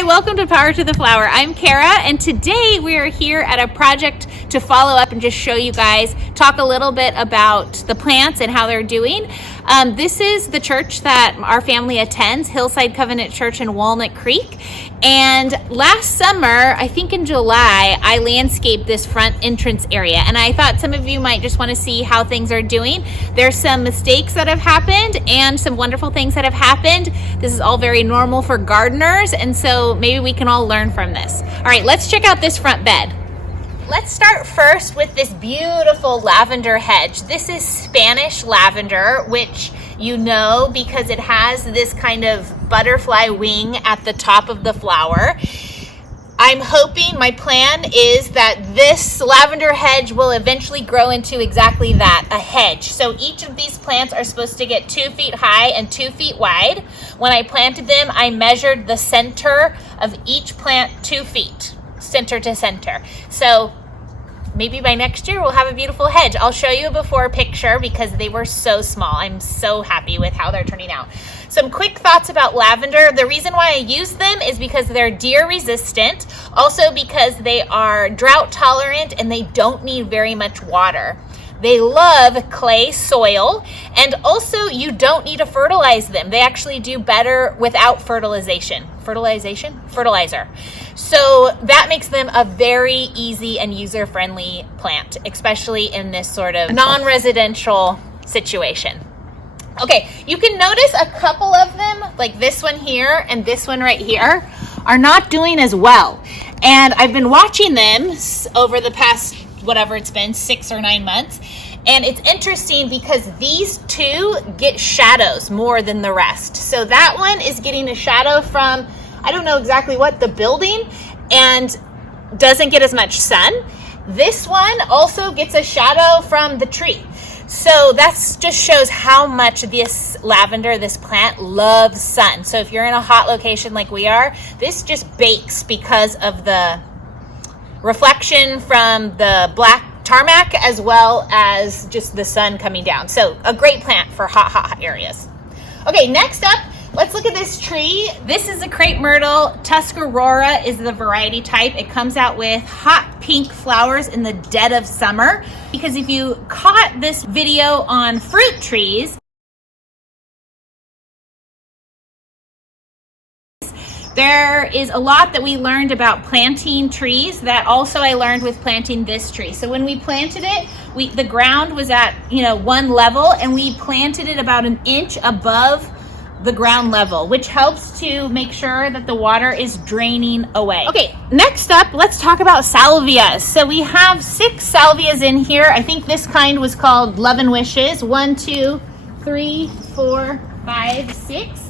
Hi, welcome to Power to the Flower. I'm Kara, and today we are here at a project to follow up and just show you guys, talk a little bit about the plants and how they're doing. This is the church that our family attends, Hillside Covenant Church in Walnut Creek. And last summer, I think in July, I landscaped this front entrance area. And I thought some of you might just want to see how things are doing. There's some mistakes that have happened and some wonderful things that have happened. This is all very normal for gardeners. And so maybe we can all learn from this. All right, let's check out this front bed. Let's start first with this beautiful lavender hedge. This is Spanish lavender, which you know because it has this kind of butterfly wing at the top of the flower. I'm hoping, my plan is that this lavender hedge will eventually grow into exactly that, a hedge. So each of these plants are supposed to get 2 feet high and 2 feet wide. When I planted them, I measured the center of each plant 2 feet, center to center. So maybe by next year we'll have a beautiful hedge. I'll show you a before picture because they were so small. I'm so happy with how they're turning out. Some quick thoughts about lavender. The reason why I use them is because they're deer resistant, also because they are drought tolerant and they don't need very much water. They love clay soil, and also you don't need to fertilize them. They actually do better without fertilization. Fertilizer. So that makes them a very easy and user-friendly plant, especially in this sort of non-residential situation. Okay, you can notice a couple of them, like this one here and this one right here, are not doing as well. And I've been watching them over the past, whatever it's been, 6 or 9 months. And it's interesting because these two get shadows more than the rest. So that one is getting a shadow from, I don't know exactly what, the building, and doesn't get as much sun. This one also gets a shadow from the tree. So that just shows how much this lavender, this plant, loves sun. So if you're in a hot location like we are, this just bakes because of the reflection from the black tarmac as well as just the sun coming down. So a great plant for hot areas. Okay, next up, let's look at this tree. This is a Crepe Myrtle. Tuscarora is the variety type. It comes out with hot pink flowers in the dead of summer. Because if you caught this video on fruit trees, there is a lot that we learned about planting trees that also I learned with planting this tree. So when we planted it, the ground was at, one level, and we planted it about 1 inch above the ground level, which helps to make sure that the water is draining away. Okay, next up, let's talk about salvias. So we have 6 salvias in here. I think this kind was called Love and Wishes. 1, 2, 3, 4, 5, 6.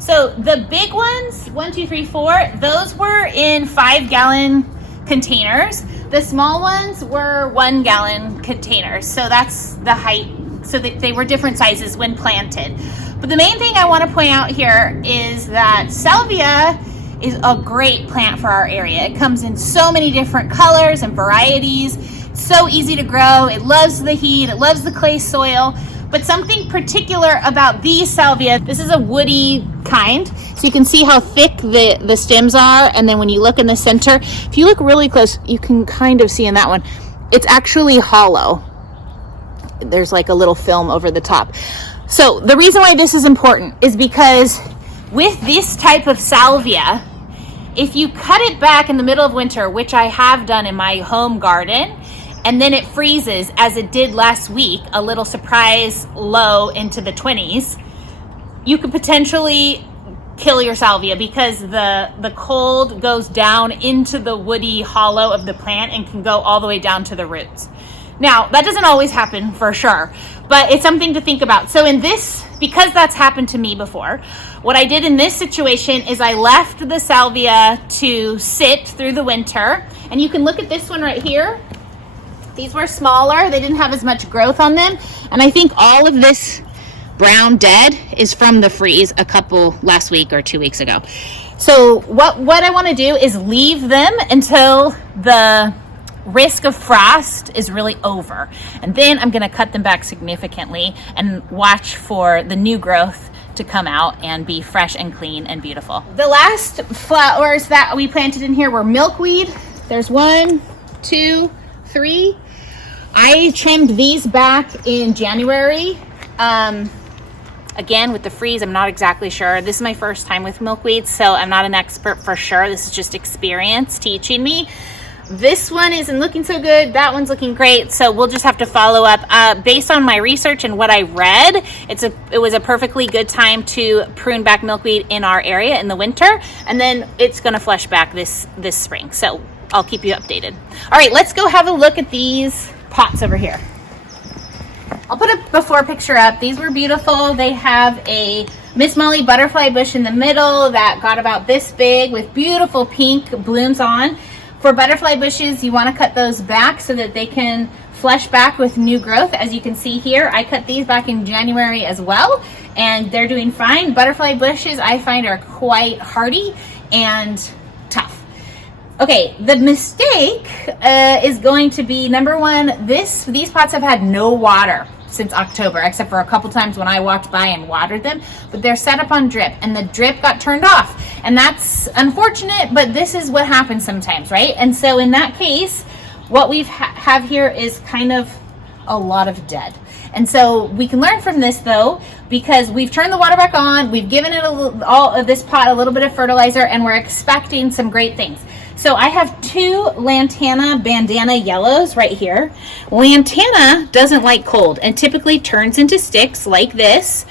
So the big ones, 1, 2, 3, 4, those were in 5-gallon containers. The small ones were 1-gallon containers. So that's the height. So they were different sizes when planted. But the main thing I want to point out here is that salvia is a great plant for our area. It comes in so many different colors and varieties. It's so easy to grow. It loves the heat. It loves the clay soil. But something particular about these salvia, this is a woody kind. So you can see how thick the stems are. And then when you look in the center, if you look really close, you can kind of see in that one, it's actually hollow. There's like a little film over the top. So the reason why this is important is because with this type of salvia, if you cut it back in the middle of winter, which I have done in my home garden, and then it freezes as it did last week, a little surprise low into the 20s, you could potentially kill your salvia because the cold goes down into the woody hollow of the plant and can go all the way down to the roots. Now, that doesn't always happen for sure, but it's something to think about. So in this, because that's happened to me before, what I did in this situation is I left the salvia to sit through the winter. And you can look at this one right here. These were smaller. They didn't have as much growth on them. And I think all of this brown dead is from the freeze last week or 2 weeks ago. So what I want to do is leave them until the risk of frost is really over. And then I'm going to cut them back significantly and watch for the new growth to come out and be fresh and clean and beautiful. The last flowers that we planted in here were milkweed. There's 1, 2, 3. I trimmed these back in January. Again, with the freeze, I'm not exactly sure. This is my first time with milkweed, so I'm not an expert for sure. This is just experience teaching me. This one isn't looking so good. That one's looking great. So we'll just have to follow up. Based on my research and what I read, it was a perfectly good time to prune back milkweed in our area in the winter, and then it's going to flush back this spring. So I'll keep you updated. All right, let's go have a look at these pots over here. I'll put a before picture up. These were beautiful. They have a Miss Molly butterfly bush in the middle that got about this big with beautiful pink blooms on. For butterfly bushes, you want to cut those back so that they can flush back with new growth. As you can see here, I cut these back in January as well, and they're doing fine. Butterfly bushes, I find, are quite hardy and tough. Okay, the mistake is going to be, number one, these pots have had no water since October, except for a couple times when I walked by and watered them, but they're set up on drip, and the drip got turned off, and that's unfortunate, but this is what happens sometimes, right? And so in that case, what we have here is kind of a lot of dead. And so we can learn from this though, because we've turned the water back on, we've given it all of this pot a little bit of fertilizer, and we're expecting some great things. So I have 2 Lantana Bandana Yellows right here. Lantana doesn't like cold and typically turns into sticks like this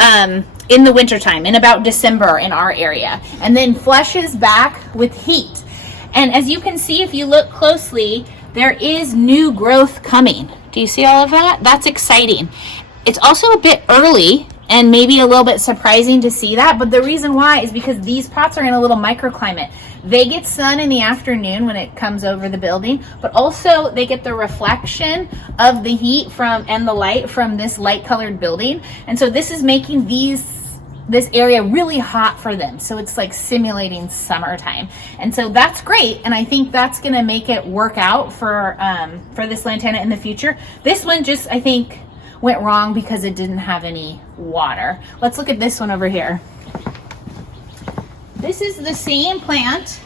in the wintertime, in about December in our area, and then flushes back with heat. And as you can see, if you look closely, there is new growth coming. Do you see all of that? That's exciting. It's also a bit early and maybe a little bit surprising to see that, but the reason why is because these pots are in a little microclimate. They get sun in the afternoon when it comes over the building, but also they get the reflection of the heat and the light from this light colored building. And so this is making this area really hot for them. So it's like simulating summertime. And so that's great. And I think that's gonna make it work out for this lantana in the future. This one just, I think, went wrong because it didn't have any water. Let's look at this one over here. This is the same plant.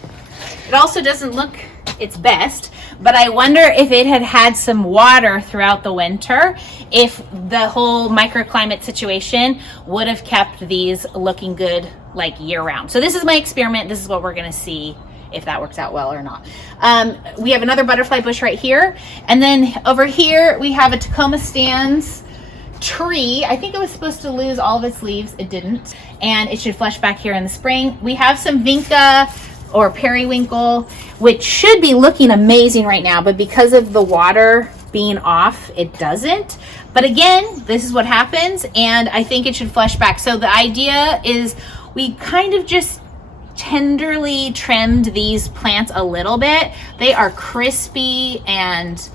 It also doesn't look its best, but I wonder if it had had some water throughout the winter, if the whole microclimate situation would have kept these looking good like year round. So this is my experiment. This is what we're gonna see if that works out well or not. We have another butterfly bush right here. And then over here, we have a Tacoma Stands tree. I think it was supposed to lose all of its leaves. It didn't. And it should flush back here in the spring. We have some vinca or periwinkle, which should be looking amazing right now, but because of the water being off, it doesn't. But again, this is what happens, and I think it should flush back. So the idea is we kind of just tenderly trimmed these plants a little bit. They are crispy, and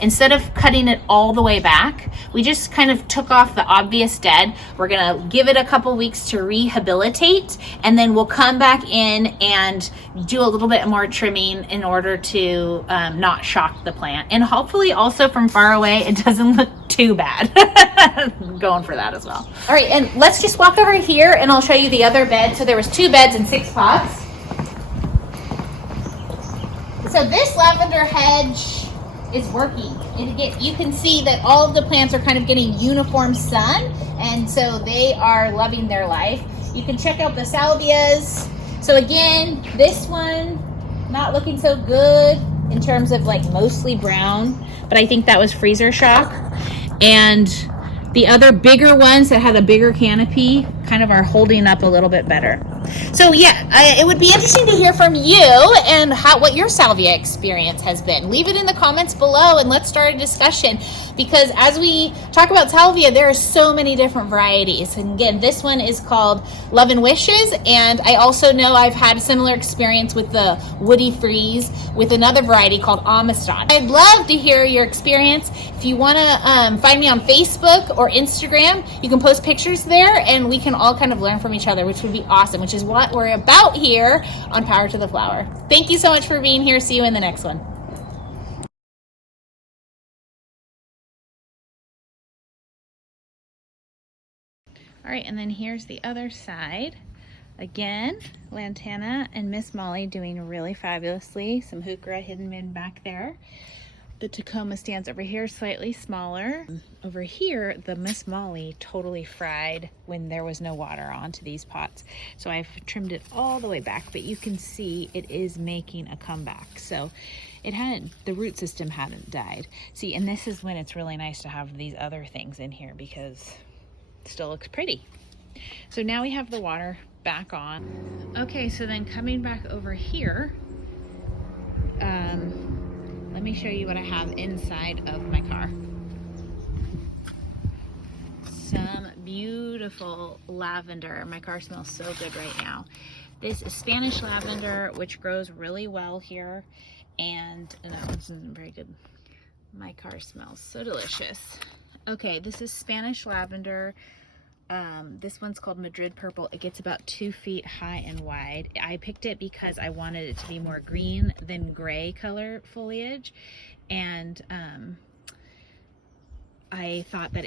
instead of cutting it all the way back, we just kind of took off the obvious dead. We're gonna give it a couple weeks to rehabilitate, and then we'll come back in and do a little bit more trimming in order to not shock the plant. And hopefully also from far away, it doesn't look too bad. Going for that as well. All right, and let's just walk over here and I'll show you the other bed. So there was 2 beds and 6 pots. So this lavender hedge is working. You can see that all of the plants are kind of getting uniform sun, and so they are loving their life. You can check out the salvias. So again, this one not looking so good in terms of like mostly brown, but I think that was freezer shock. And the other bigger ones that have a bigger canopy kind of are holding up a little bit better. So yeah, it would be interesting to hear from you and what your salvia experience has been. Leave it in the comments below and let's start a discussion, because as we talk about salvia, there are so many different varieties. And again, this one is called Love and Wishes, and I also know I've had a similar experience with the Woody Freeze with another variety called Amiston. I'd love to hear your experience. If you want to find me on Facebook or Instagram, you can post pictures there and we can all kind of learn from each other, which would be awesome, which is what we're about here on Power to the Flower. Thank you so much for being here. See you in the next one. All All right, and then here's the other side. Again, Lantana and Miss Molly doing really fabulously. Some heuchera hidden in back there. The Tacoma stands over here, slightly smaller. Over here, the Miss Molly totally fried when there was no water onto these pots. So I've trimmed it all the way back, but you can see it is making a comeback. So it hadn't, the root system hadn't died. See, and this is when it's really nice to have these other things in here because it still looks pretty. So now we have the water back on. Okay, so then coming back over here, let me show you what I have inside of my car. Some beautiful lavender. My car smells so good right now. This is Spanish lavender, which grows really well here. And no, this isn't very good. My car smells so delicious. Okay, this is Spanish lavender. This one's called Madrid Purple. It gets about 2 feet high and wide. I picked it because I wanted it to be more green than gray color foliage. And I thought that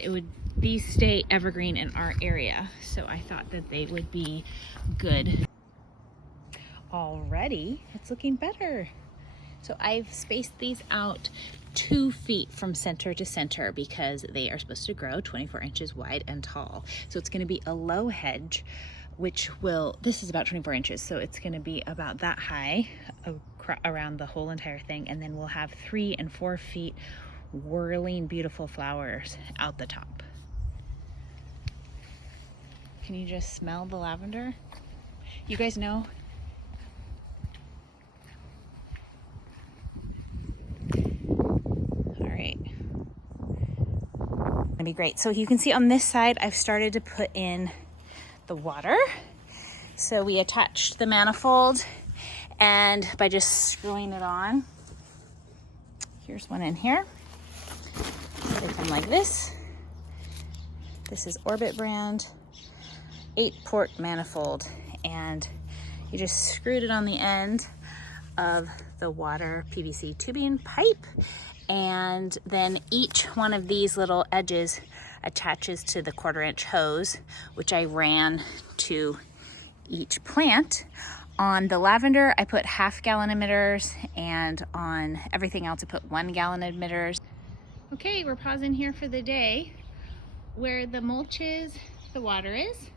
these stay evergreen in our area. So I thought that they would be good. Already, it's looking better. So I've spaced these out 2 feet from center to center because they are supposed to grow 24 inches wide and tall. So it's going to be a low hedge, this is about 24 inches. So it's going to be about that high around the whole entire thing. And then we'll have 3 and 4 feet whirling beautiful flowers out the top. Can you just smell the lavender? You guys know? Be great. So you can see on this side I've started to put in the water. So we attached the manifold, and by just screwing it on, here's one in here. They come like this. This is Orbit brand 8-port manifold, and you just screwed it on the end of the water PVC tubing pipe, and then each one of these little edges attaches to the 1/4-inch hose, which I ran to each plant. On the lavender, I put 1/2 gallon emitters, and on everything else, I put 1 gallon emitters. Okay, we're pausing here for the day. Where the mulch is, the water is,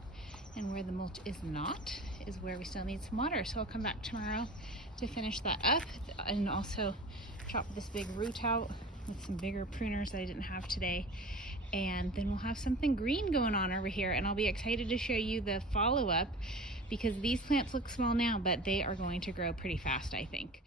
and where the mulch is not is where we still need some water. So I'll come back tomorrow to finish that up, and also chop this big root out with some bigger pruners that I didn't have today. And then we'll have something green going on over here, and I'll be excited to show you the follow-up because these plants look small now, but they are going to grow pretty fast, I think.